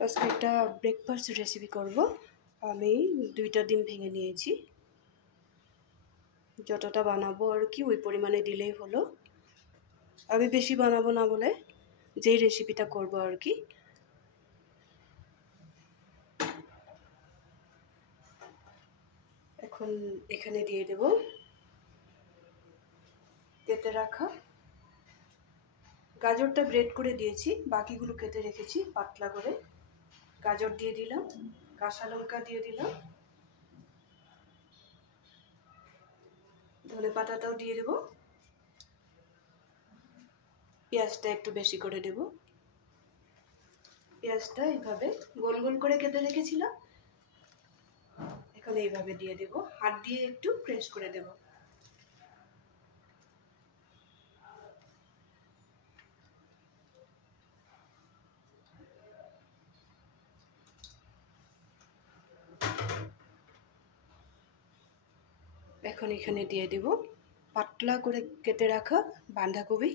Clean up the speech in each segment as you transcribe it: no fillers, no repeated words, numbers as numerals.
আজকে একটা breakfast recipe করব। আমি 2টা ডিম ভেঙে নিয়েছি। যতটা বানাবো আর কি ওই পরিমাণে দিলেই হলো। আমি বেশি বানাবো না বলে যেই রেসিপিটা করব আর কি। এখন এখানে দিয়ে দেব কেটে রাখা গাজরটা গ্রেট করে দিয়েছি, বাকিগুলো কেটে রেখেছি পাতলা করে। গাজর দিয়ে দিলাম, কাঁচা লঙ্কা দিয়ে দিলাম, ধনে পাতাটাও দিয়ে দেবো, পেঁয়াজটা একটু বেশি করে দেব। পেঁয়াজটা এইভাবে গোল গোল করে কেটে রেখেছিলাম, এখন এইভাবে দিয়ে দেব, হাত দিয়ে একটু প্রেস করে দেব। এখন এখানে দিয়ে দেব পাতলা করে কেটে রাখা বাঁধাকপি,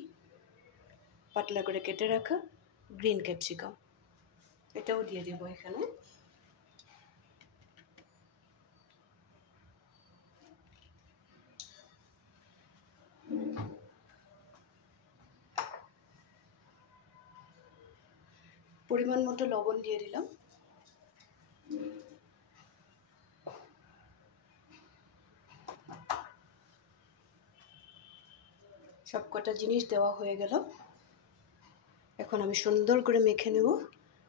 পাতলা করে কেটে রাখা গ্রিন ক্যাপসিকাম, এটাও দিয়ে দেব এখানে। পরিমাণ মতো লবণ দিয়ে দিলাম। সব কটা জিনিস দেওয়া হয়ে গেল। এখন আমি সুন্দর করে মেখে নেব,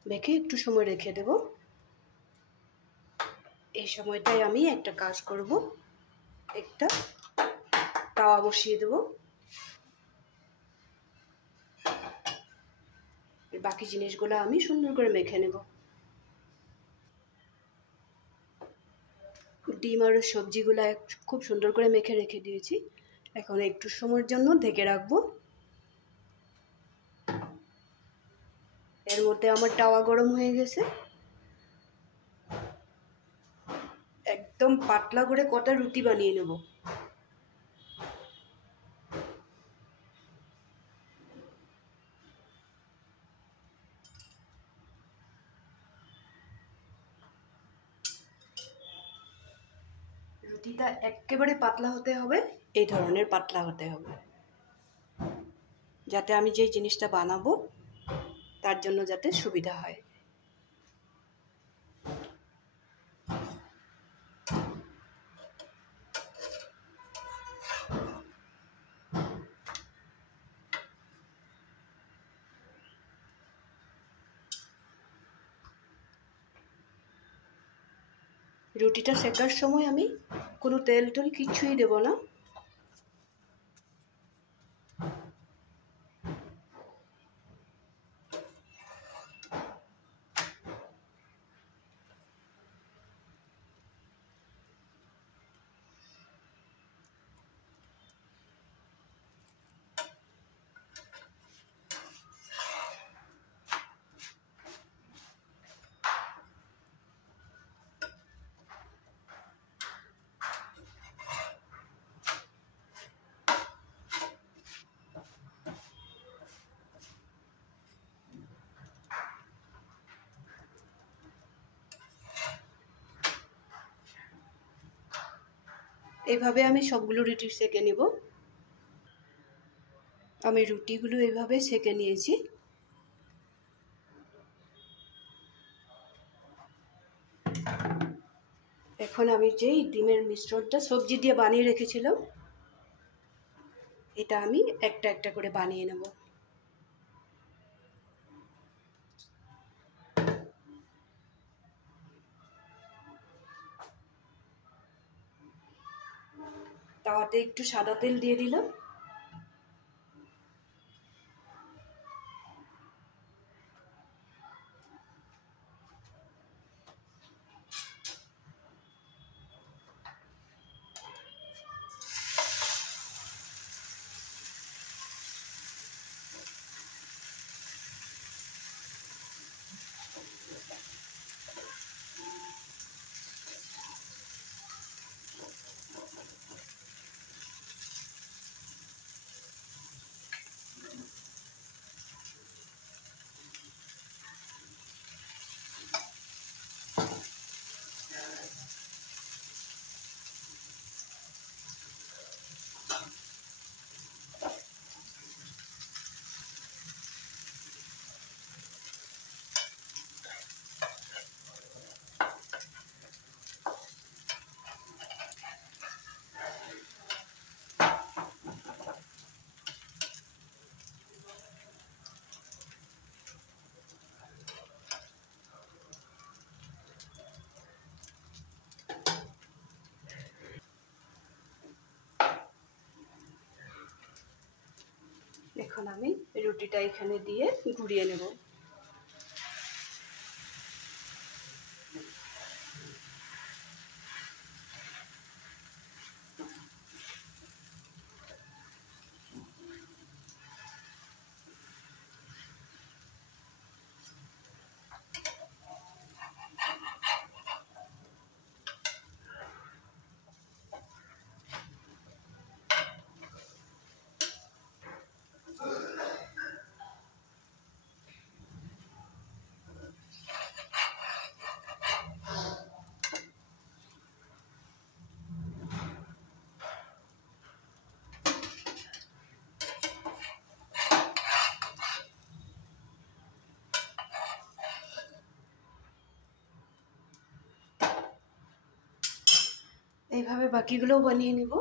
মেখে একটু সময় রেখে দেব। এই সময়টায় আমি একটা কাজ করব, একটা তাওয়া বসিয়ে দেব। বাকি জিনিসগুলো আমি সুন্দর করে মেখে নেব। ডিম আর সবজিগুলো খুব সুন্দর করে মেখে রেখে দিয়েছি। এখন একটু সময়ের জন্য ঢেকে রাখবো। এর মধ্যে আমার তাওয়া গরম হয়ে গেছে। একদম পাতলা করে কটা রুটি বানিয়ে নেব। রুটিটা একেবারে পাতলা হতে হবে, এই ধরনের পাতলা হতে হবে, যাতে আমি যেই জিনিসটা বানাবো তার জন্য যাতে সুবিধা হয়। রুটিটা সেকার সময় আমি কোনো তেল টেল কিছুই দেব না। এইভাবে আমি সবগুলো রুটি সেঁকে নেব। আমি রুটিগুলো এইভাবে সেঁকে নিয়েছি। এখন আমি যেই ডিমের মিশ্রণটা সবজি দিয়ে বানিয়ে রেখেছিলাম, এটা আমি একটা একটা করে বানিয়ে নেব। তাওয়াতে একটু সাদা তেল দিয়ে দিলাম। এখন আমি রুটিটা এখানে দিয়ে ঘুরিয়ে নেব। এইভাবে বাকিগুলোও বানিয়ে নিব।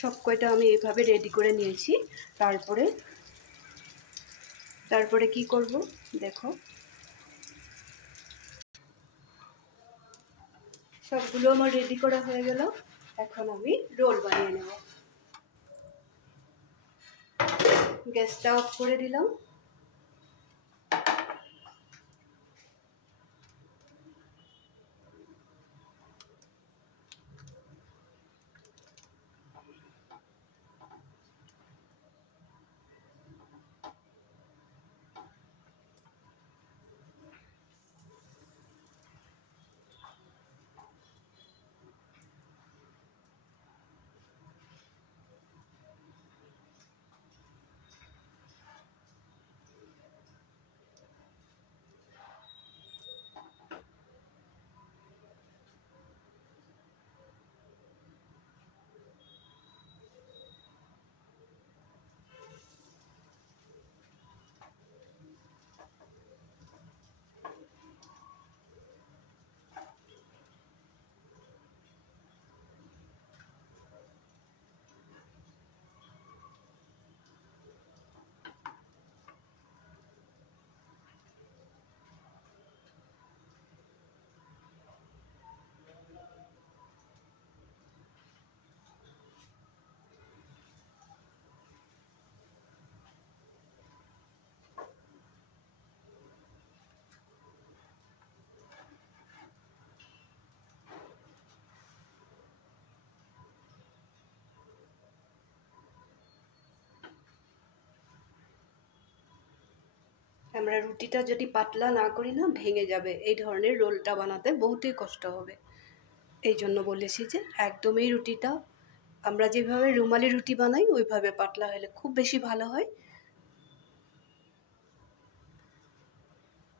সব কয়টা আমি এইভাবে রেডি করে নিয়েছি। তারপরে কি করব দেখো, সবগুলো আমার রেডি করা হয়ে গেল। এখন আমি রোল বানিয়ে নেব। গ্যাসটা অফ করে দিলাম। আমরা রুটিটা যদি পাতলা না করি না ভেঙে যাবে। এই ধরনের রোলটা বানাতে বহুতই কষ্ট হবে। এই জন্য বলেছি যে একদমই রুটিটা আমরা যেভাবে রুমালি রুটি বানাই ওইভাবে পাতলা হলে খুব বেশি ভালো হয়।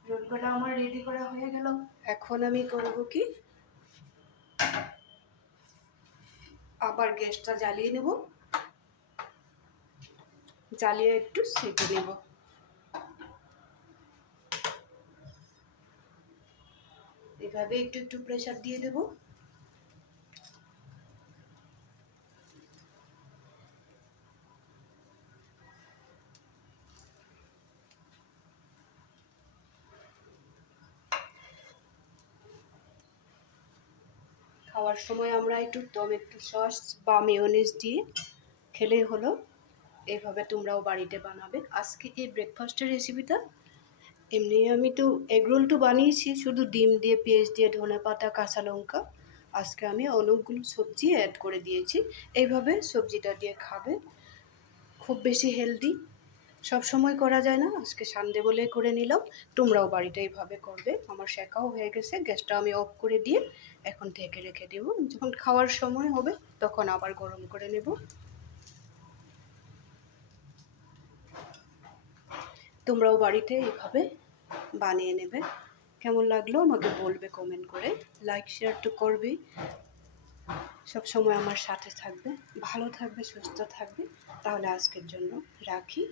রোলগুলো আমার রেডি করা হয়ে গেল। এখন আমি করব কি, আবার গ্যাসটা জ্বালিয়ে নেব, জ্বালিয়ে একটু সেঁকে নেব। এভাবে একটু একটু প্রেসার দিয়ে দেব। খাওয়ার সময় আমরা একটু টমেটো সস বা মেয়োনিজ দিয়ে খেলেই হলো। এইভাবে তোমরাও বাড়িতে বানাবে। আজকে এই ব্রেকফাস্টের রেসিপিটা এমনি আমি তো এগরোল তো বানিয়েছি শুধু ডিম দিয়ে, পেঁয়াজ দিয়ে, ধনেপাতা, কাঁচা লঙ্কা। আজকে আমি অনেকগুলো সবজি অ্যাড করে দিয়েছি। এইভাবে সবজিটা দিয়ে খাবে, খুব বেশি হেলদি। সব সময় করা যায় না, আজকে সানডে বলে করে নিলাম। তোমরাও বাড়িতে এইভাবে করবে। আমার শেখাও হয়ে গেছে, গ্যাসটা আমি অফ করে দিয়ে এখন ঢেকে রেখে দেবো। যখন খাওয়ার সময় হবে তখন আবার গরম করে নেব। তোমরাও বাড়িতে এইভাবে বানিয়ে নেবে। কেমন লাগলো আমাকে বলবে কমেন্ট করে। লাইক শেয়ার তো করবেই। সবসময় আমার সাথে থাকবে, ভালো থাকবে, সুস্থ থাকবে। তাহলে আজকের জন্য রাখি।